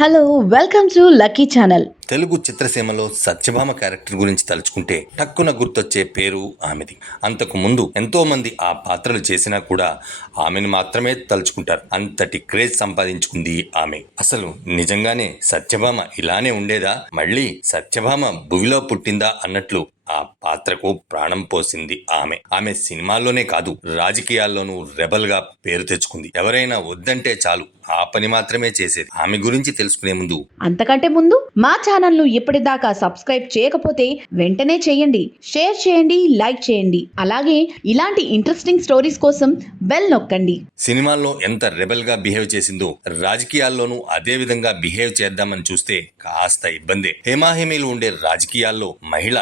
Hello welcome to lucky channel Telugu చిత్రసీమలో Satyabhama character గురించి తలుచుకుంటే టక్కున గుర్తొచ్చే పేరు ఆమెది. అంతకు ముందు ఎంతో మంది ఆ పాత్రలు చేసినా కూడా ఆమెను మాత్రమే తలుచుకుంటారు. అంతటి క్రేజ్ సంపాదించుకుంది ఆమె. అసలు నిజంగానే సత్యభామ ఇలానే ఉండేదా? మళ్ళీ సత్యభామ భువిలో పుట్టిందా అన్నట్లు ఆ పాత్రకు ప్రాణం పోసింది ఆమె. ఆమె సినిమాల్లోనే కాదు రాజకీయాల్లోనూ రెబల్గా పేరు తెచ్చుకుంది. ఎవరైనా వద్దంటే చాలు ఆ పని మాత్రమే చేసేది. ఆమె గురించి తెలుసుకునే ముందు అంతకంటే ముందు మా ఛానల్ను ఇప్పటిదాకా సబ్స్క్రైబ్ చేయకపోతే వెంటనే చేయండి షేర్ చేయండి లైక్ చేయండి. అలాగే ఇలాంటి ఇంట్రెస్టింగ్ స్టోరీస్ కోసం బెల్ నొక్కండి. సినిమాల్లో ఎంత రెబల్గా బిహేవ్ చేసిందో రాజకీయాల్లోనూ అదే విధంగా బిహేవ్ చేద్దామని చూస్తే కాస్త ఇబ్బందే. హేమాహేమీలు ఉండే రాజకీయాల్లో మహిళ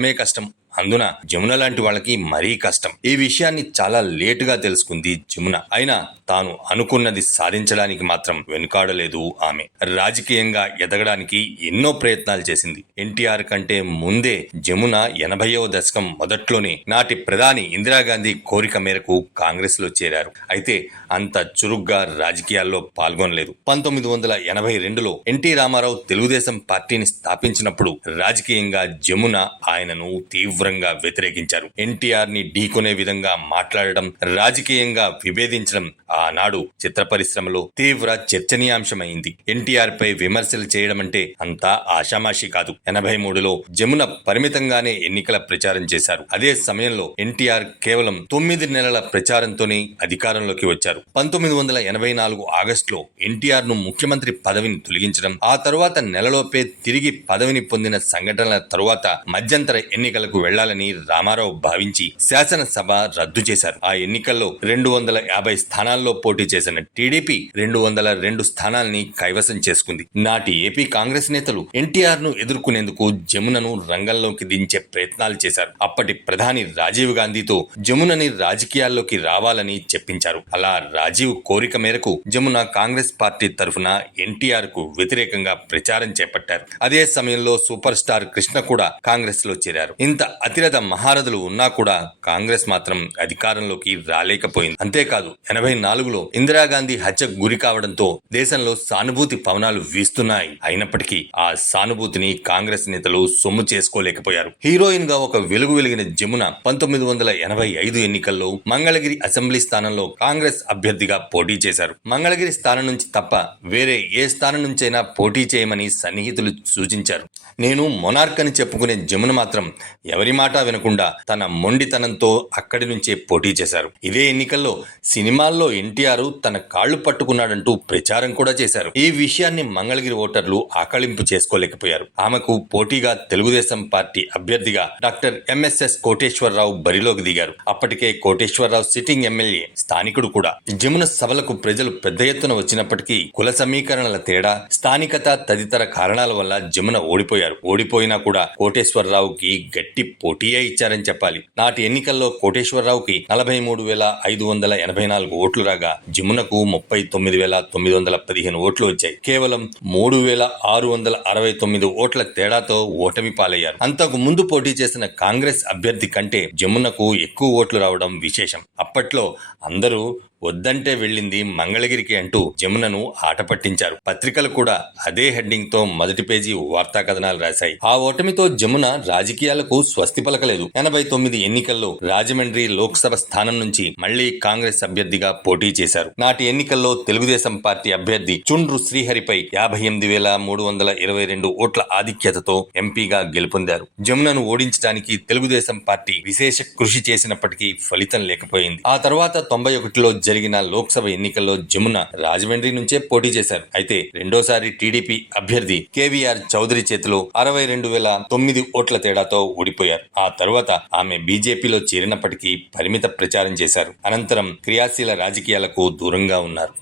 ఎదగడమే కష్టం అందున జమున లాంటి వాళ్ళకి మరీ కష్టం. ఈ విషయాన్ని చాలా లేటుగా తెలుసుకుంది జమున. అయినా తాను అనుకున్నది సాధించడానికి మాత్రం వెనుకాడలేదు ఆమె. రాజకీయంగా ఎదగడానికి ఎన్నో ప్రయత్నాలు చేసింది. ఎన్టీఆర్ కంటే ముందే జమున ఎనభైవ దశకం మొదట్లోనే నాటి ప్రధాని ఇందిరాగాంధీ కోరిక మేరకు కాంగ్రెస్లో చేరారు. అయితే అంత చురుగ్గా రాజకీయాల్లో పాల్గొనలేదు. పంతొమ్మిది వందల ఎనభై రెండులో ఎన్టీ రామారావు తెలుగుదేశం పార్టీని స్థాపించినప్పుడు రాజకీయంగా జమున ఆయనను తీవ్ర తీవ్రంగా వ్యతిరేకించారు. ఎన్టీఆర్ని ఢీకొనే విధంగా మాట్లాడడం రాజకీయంగా విభేదించడం ఆనాడు చిత్ర పరిశ్రమలో తీవ్ర చర్చనీయాంశమైంది. ఎన్టీఆర్ పై విమర్శలు చేయడం అంటే అంతా ఆషామాషి కాదు. ఎనభై మూడులో జమున పరిమితంగానే ఎన్నికల ప్రచారం చేశారు. అదే సమయంలో ఎన్టీఆర్ కేవలం తొమ్మిది నెలల ప్రచారంతోనే అధికారంలోకి వచ్చారు. పంతొమ్మిది వందల ఎనభై నాలుగు ఆగస్టులో ఎన్టీఆర్ను ముఖ్యమంత్రి పదవిని తొలగించడం ఆ తరువాత నెలలోపే తిరిగి పదవిని పొందిన సంఘటనల తరువాత మధ్యంతర ఎన్నికలకు వెళ్ళాలని రామారావు భావించి శాసనసభ రద్దు చేశారు. ఆ ఎన్నికల్లో రెండు వందల యాభై స్థానాల్లో పోటీ చేసిన టీడీపీ రెండు వందల రెండు స్థానాల్ని కైవసం చేసుకుంది. నాటి ఏపీ కాంగ్రెస్ నేతలు ఎన్టీఆర్ను ఎదుర్కొనేందుకు జమునను రంగంలోకి దించే ప్రయత్నాలు చేశారు. అప్పటి ప్రధాని రాజీవ్ గాంధీతో జమునని రాజకీయాల్లోకి రావాలని చెప్పించారు. అలా రాజీవ్ కోరిక మేరకు జమున కాంగ్రెస్ పార్టీ తరఫున ఎన్టీఆర్కు వ్యతిరేకంగా ప్రచారం చేపట్టారు. అదే సమయంలో సూపర్ స్టార్ కృష్ణ కూడా కాంగ్రెస్లో చేరారు. ఇంత అతిరథ మహారథులు ఉన్నా కూడా కాంగ్రెస్ మాత్రం అధికారంలోకి రాలేకపోయింది. అంతేకాదు ఎనభై నాలుగులో ఇందిరాగాంధీ హత్యకు గురి కావడంతో దేశంలో సానుభూతి పవనాలు వీస్తున్నాయి. అయినప్పటికీ ఆ సానుభూతిని కాంగ్రెస్ నేతలు సొమ్ము చేసుకోలేకపోయారు. హీరోయిన్గా ఒక వెలుగు వెలిగిన జమున పంతొమ్మిది వందల ఎనభై ఐదు ఎన్నికల్లో మంగళగిరి అసెంబ్లీ స్థానంలో కాంగ్రెస్ అభ్యర్థిగా పోటీ చేశారు. మంగళగిరి స్థానం నుంచి తప్ప వేరే ఏ స్థానం నుంచైనా పోటీ చేయమని సన్నిహితులు సూచించారు. నేను మొనార్క్ అని చెప్పుకునే జమున మాత్రం ఎవరి మాట వినకుండా తన మొండితనంతో అక్కడి నుంచే పోటీ చేశారు. ఇదే ఎన్నికల్లో సినిమాల్లో ఎన్టీఆర్ తన కాళ్ళు పట్టుకున్నాడంటూ ప్రచారం కూడా చేశారు. ఈ విషయాన్ని మంగళగిరి ఓటర్లు ఆకళింపు చేసుకోలేకపోయారు. ఆమెకు పోటీగా తెలుగుదేశం పార్టీ అభ్యర్థిగా doctor M S S Koteswara Rao బరిలోకి దిగారు. అప్పటికే కోటేశ్వరరావు సిట్టింగ్ ఎమ్మెల్యే స్థానికుడు కూడా. జమున సభలకు ప్రజలు పెద్ద ఎత్తున వచ్చినప్పటికీ కుల సమీకరణల తేడా స్థానికత తదితర కారణాల వల్ల జమున ఓడిపోయారు. ఓడిపోయినా కూడా కోటేశ్వరరావుకి గట్టి పోటీయే ఇచ్చారని చెప్పాలి. నాటి ఎన్నికల్లో కోటేశ్వరరావుకి నలభై మూడు వేల ఐదు వందల ఎనభై నాలుగు ఓట్లు రాగా జమునకు ముప్పై తొమ్మిది వేల తొమ్మిది వందల పదిహేను ఓట్లు వచ్చాయి. కేవలం మూడు వేల ఆరు వందల అరవై తొమ్మిది ఓట్ల తేడాతో ఓటమి పాలయ్యారు. అంతకు ముందు పోటీ చేసిన కాంగ్రెస్ అభ్యర్థి కంటే జమునకు ఎక్కువ ఓట్లు రావడం విశేషం. అప్పట్లో అందరూ వద్దంటే వెళ్ళింది మంగళగిరికి అంటూ జమునను ఆట పట్టించారు. పత్రికలు కూడా అదే హెడ్డింగ్తో మొదటి పేజీ వార్తా కథనాలు రాశాయి. ఆ ఓటమితో జమున రాజకీయాలకు స్వస్తి పలకలేదు. ఎనభై తొమ్మిది ఎన్నికల్లో రాజమండ్రి లోక్సభ స్థానం నుంచి మళ్ళీ కాంగ్రెస్ అభ్యర్థిగా పోటీ చేశారు. నాటి ఎన్నికల్లో తెలుగుదేశం పార్టీ అభ్యర్థి చుండ్రు శ్రీహరిపై యాభై ఎనిమిది వేల మూడు వందల ఇరవై రెండు ఓట్ల ఆధిక్యతతో ఎంపీగా గెలుపొందారు. జమునను ఓడించడానికి తెలుగుదేశం పార్టీ విశేష కృషి చేసినప్పటికీ ఫలితం లేకపోయింది. ఆ తర్వాత తొంభై ఒకటిలో జరిగిన లోక్సభ ఎన్నికల్లో జమున రాజమండ్రి నుంచే పోటీ చేశారు. అయితే రెండోసారి టీడీపీ అభ్యర్థి కేవీఆర్ చౌదరి చేతిలో అరవై రెండు వేల తొమ్మిది ఓట్ల తేడాతో ఓడిపోయారు. ఆ తరువాత ఆమె బీజేపీలో చేరినప్పటికీ పరిమిత ప్రచారం చేశారు. అనంతరం క్రియాశీల రాజకీయాలకు దూరంగా ఉన్నారు.